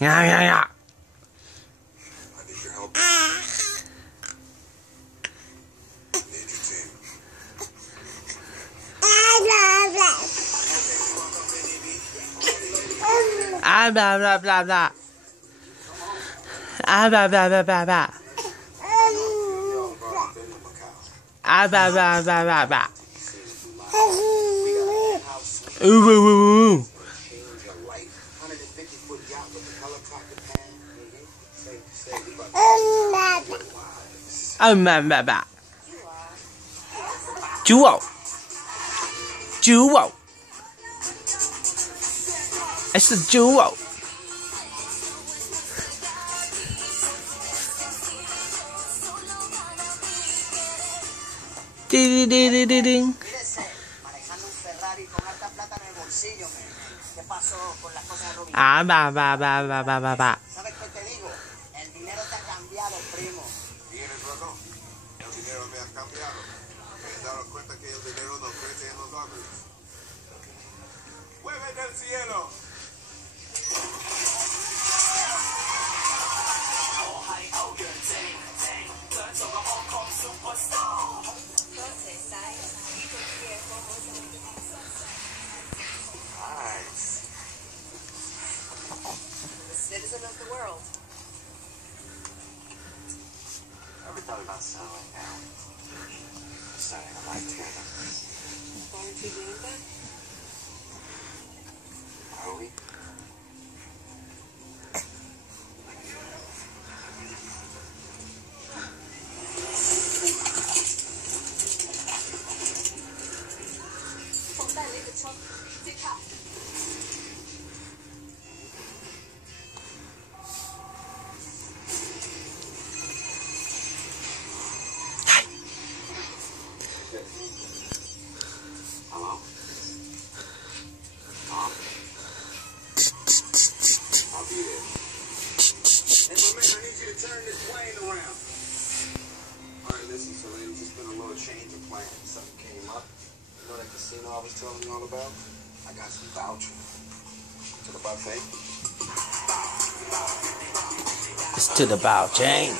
Yeah, yeah, yeah. I need your help. Need your team. Ah, blah, blah, blah, blah. Ah, blah, blah, blah, blah, blah. Ah, blah, blah, blah, blah, blah. Ooh, ooh, ooh, ooh. Blah, blah, blah. Jewel. Jewel. It's a jewel. Ding, ding, ding, ding, ding. Ah, ba, ba, ba, ba, ba, ba, ba. ¿Sabes qué te digo? El dinero te ha cambiado, primo. Tienes razón. El dinero me ha cambiado. Me he dado cuenta que el dinero no crece en los árboles. ¡Mueve del cielo! Citizen of the world. Ever thought about settling down? Starting a life together. Aren't you doing that? Are we? Hello? Tom? I'll be there. Hey, my man, I need you to turn this plane around. Alright, listen, so there's just been a little change of plans. Something came up. You know that casino I was telling you all about? I got some vouchers. To the buffet. It's to the bow chain.